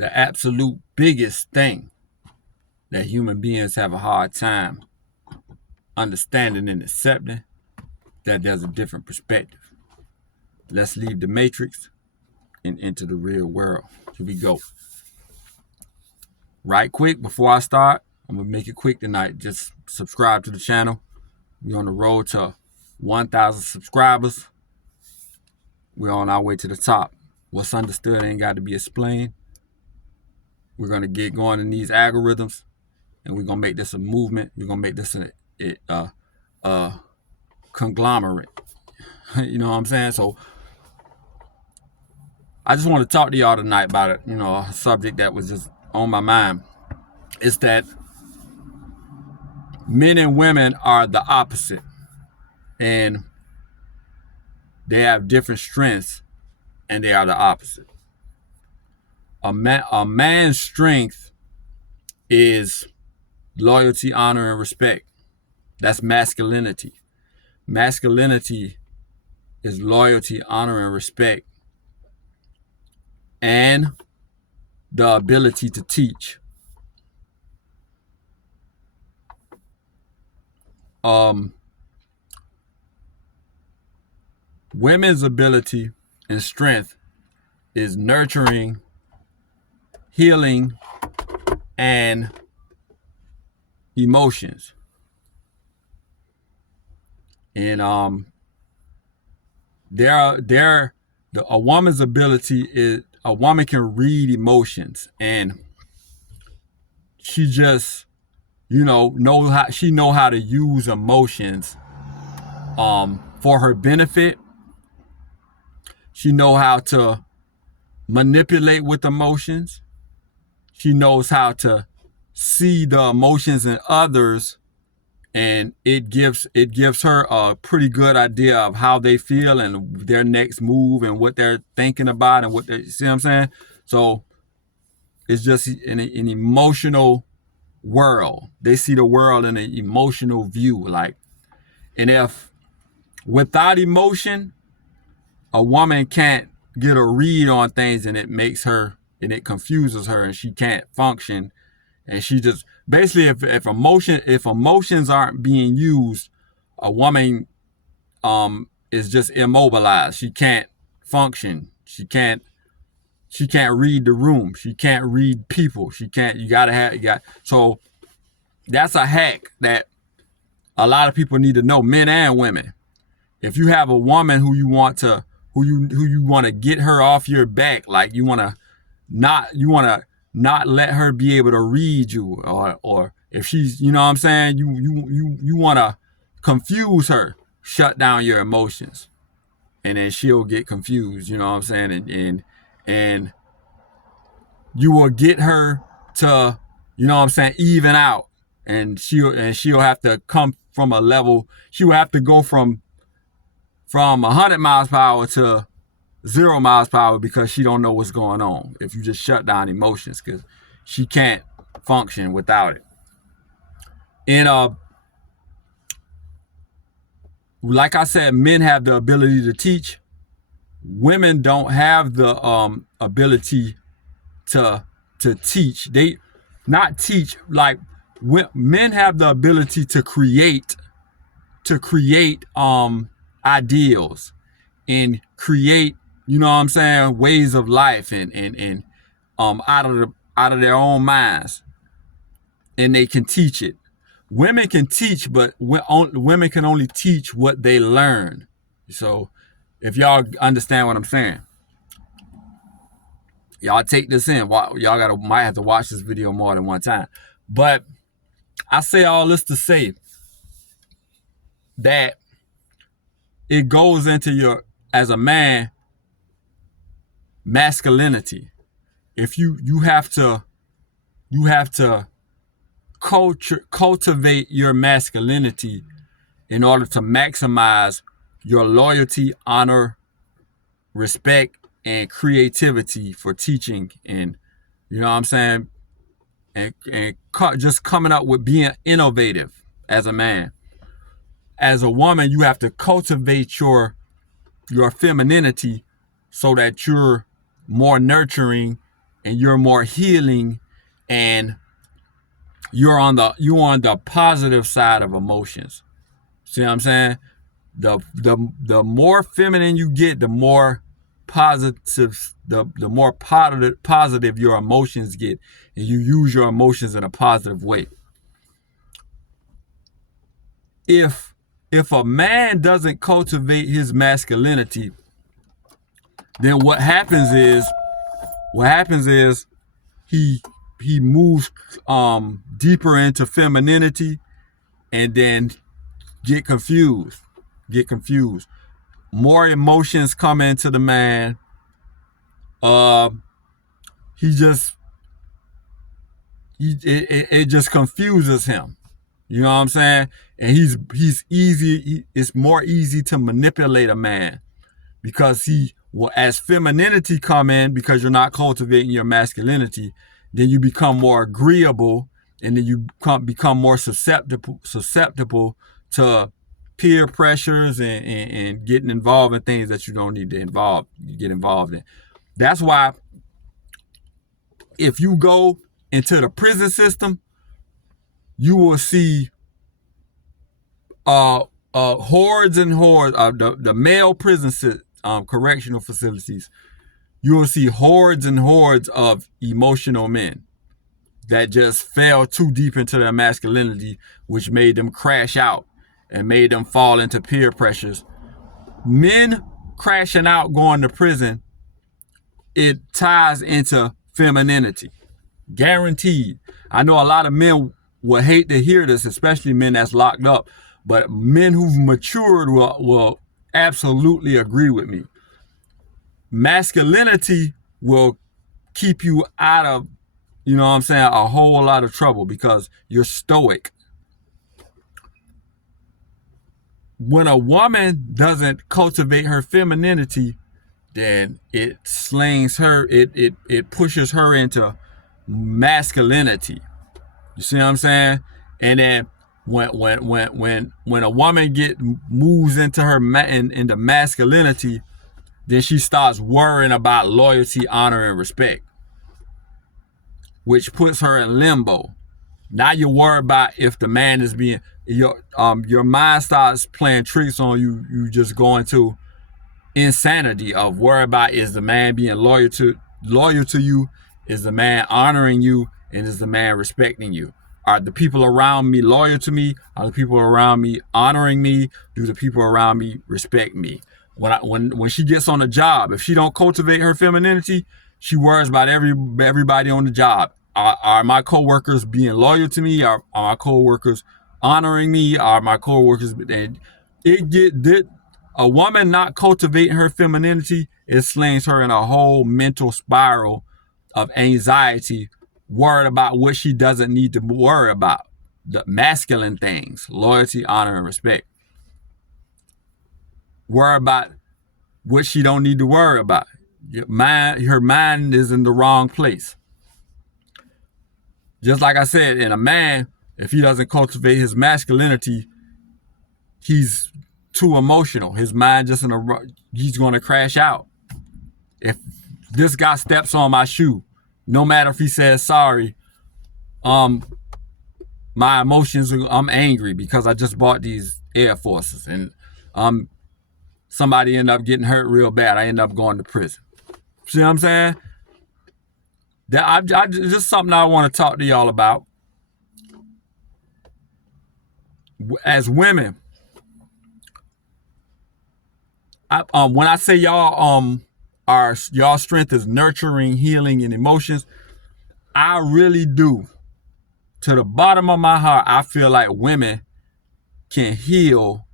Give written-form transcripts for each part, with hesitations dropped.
the absolute biggest thing that human beings have a hard time understanding and accepting, that there's a different perspective. Let's leave the matrix and into the real world. Here we go. Right quick, before I start, I'm going to make it quick tonight. Just subscribe to the channel. We're on the road to 1,000 subscribers. We're on our way to the top. What's understood ain't got to be explained. We're going to get going in these algorithms, and we're going to make this a movement. We're going to make this a conglomerate. You know what I'm saying? So I just want to talk to y'all tonight about it. A subject that was just on my mind. It's that men and women are the opposite, and they have different strengths, and they are the opposite. A man's strength is loyalty, honor, and respect. That's masculinity. Masculinity is loyalty, honor, and respect, and the ability to teach. Women's ability and strength is nurturing, healing, and emotions. And a woman's ability is, a woman can read emotions, and she just know how to use emotions for her benefit. She know how to manipulate with emotions. She knows how to see the emotions in others, and it gives her a pretty good idea of how they feel and their next move and what they're thinking about and see what I'm saying? So it's just an emotional world. They see the world in an emotional view. And if without emotion, a woman can't get a read on things, and it confuses her, and she can't function. And she just basically, if emotions aren't being used, a woman is just immobilized. She can't function. She can't read the room. She can't read people. So that's a hack that a lot of people need to know, men and women. If you have a woman who you want to get her off your back, like you want to not let her be able to read you, or if she's, you know what I'm saying, you want to confuse her, shut down your emotions, and then she'll get confused, you know what I'm saying, and you will get her to, you know what I'm saying, even out, and she'll have to come from a level. She will have to go from 100 miles per hour to 0 miles per hour, because she don't know what's going on if you just shut down emotions, because she can't function without it. And like I said, men have the ability to teach. Women don't have the ability to teach. They not teach, like men have the ability to create ideals and create, you know what I'm saying, ways of life, and out of their own minds, and they can teach it. Women can teach, but women can only teach what they learn. So if y'all understand what I'm saying, y'all take this in. Y'all might have to watch this video more than one time. But I say all this to say that it goes into your, as a man, masculinity. If you have to cultivate your masculinity in order to maximize your loyalty, honor, respect, and creativity for teaching, and you know what I'm saying, and just coming up with being innovative as a man. As a woman, you have to cultivate your femininity so that you're more nurturing and you're more healing, and you're on the positive side of emotions. See what I'm saying? The more feminine you get, the more positive the more positive your emotions get, and you use your emotions in a positive way. If a man doesn't cultivate his masculinity, then what happens is he he moves deeper into femininity, and then get confused. Get confused. More emotions come into the man. Uh, he just it just confuses him. You know what I'm saying? And he's easy. It's more easy to manipulate a man, because as femininity come in, because you're not cultivating your masculinity, then you become more agreeable, and then you become more susceptible to peer pressures, and getting involved in things that you don't need to get involved in. That's why if you go into the prison system, you will see hordes and hordes of the male prison correctional facilities. You will see hordes and hordes of emotional men that just fell too deep into their masculinity, which made them crash out and made them fall into peer pressures. Men crashing out going to prison, it ties into femininity. Guaranteed. I know a lot of men will hate to hear this, especially men that's locked up, but men who've matured will absolutely agree with me. Masculinity will keep you out of, you know what I'm saying, a whole lot of trouble, because you're stoic. When a woman doesn't cultivate her femininity, then it slings her, it pushes her into masculinity. You see what I'm saying? And then when a woman moves into into masculinity, then she starts worrying about loyalty, honor, and respect, which puts her in limbo. Now you're worried about if the man is being your mind starts playing tricks on you. You just go into insanity of worry about, is the man being loyal to you? Is the man honoring you? And is the man respecting you? Are the people around me loyal to me? Are the people around me honoring me? Do the people around me respect me? When she gets on a job, if she don't cultivate her femininity, she worries about everybody on the job. Are my coworkers being loyal to me? Are my coworkers honoring me? Are my coworkers? And a woman not cultivating her femininity, it slings her in a whole mental spiral of anxiety, worried about what she doesn't need to worry about. The masculine things, loyalty, honor, and respect. Worry about what she don't need to worry about. Her mind is in the wrong place. Just like I said, in a man, if he doesn't cultivate his masculinity, he's too emotional. His mind he's going to crash out. If this guy steps on my shoe, no matter if he says sorry, my emotions, I'm angry because I just bought these Air Forces, and somebody ended up getting hurt real bad. I ended up going to prison. See what I'm saying? Just something I want to talk to y'all about. As women, when I say y'all y'all strength is nurturing, healing, and emotions, I really do. To the bottom of my heart, I feel like women can heal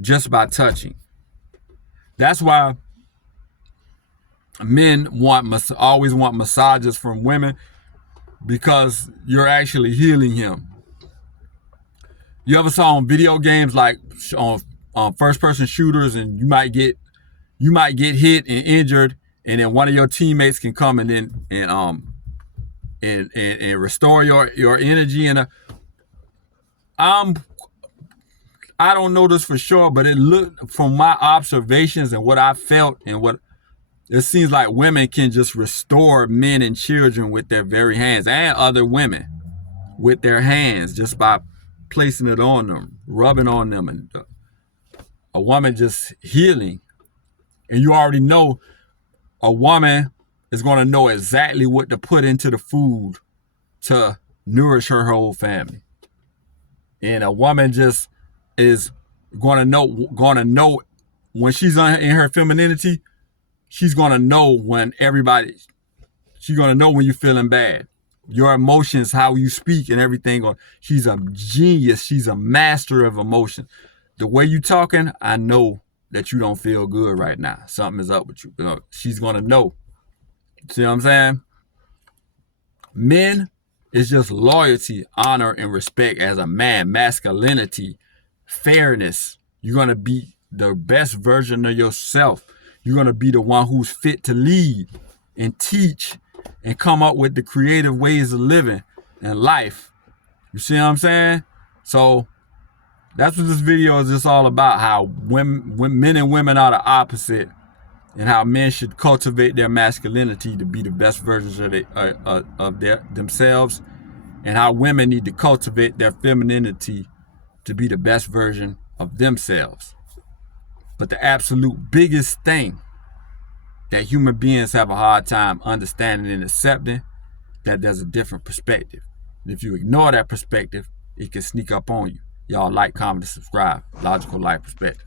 just by touching. That's why men always want massages from women, because you're actually healing him. You ever saw on video games, like on first-person shooters, and you might get hit and injured, and then one of your teammates can come and restore your energy. And I don't know this for sure, but it looked, from my observations and what I felt and what It seems like women can just restore men and children with their very hands, and other women with their hands, just by placing it on them, rubbing on them, and a woman just healing. And you already know a woman is going to know exactly what to put into the food to nourish her whole family. And a woman just is going to know when she's in her femininity. She's going to know when she's going to know when you're feeling bad. Your emotions, how you speak and everything. She's a genius. She's a master of emotion. The way you talking, I know that you don't feel good right now. Something is up with you. She's going to know. See what I'm saying? Men is just loyalty, honor, and respect as a man. Masculinity, fairness. You're going to be the best version of yourself. You're going to be the one who's fit to lead and teach and come up with the creative ways of living and life. You see what I'm saying? So that's what this video is just all about, how men and women are the opposite, and how men should cultivate their masculinity to be the best versions of themselves, and how women need to cultivate their femininity to be the best version of themselves. But the absolute biggest thing that human beings have a hard time understanding and accepting, that there's a different perspective. And if you ignore that perspective, it can sneak up on you. Y'all like, comment, and subscribe. Logical Life Perspective.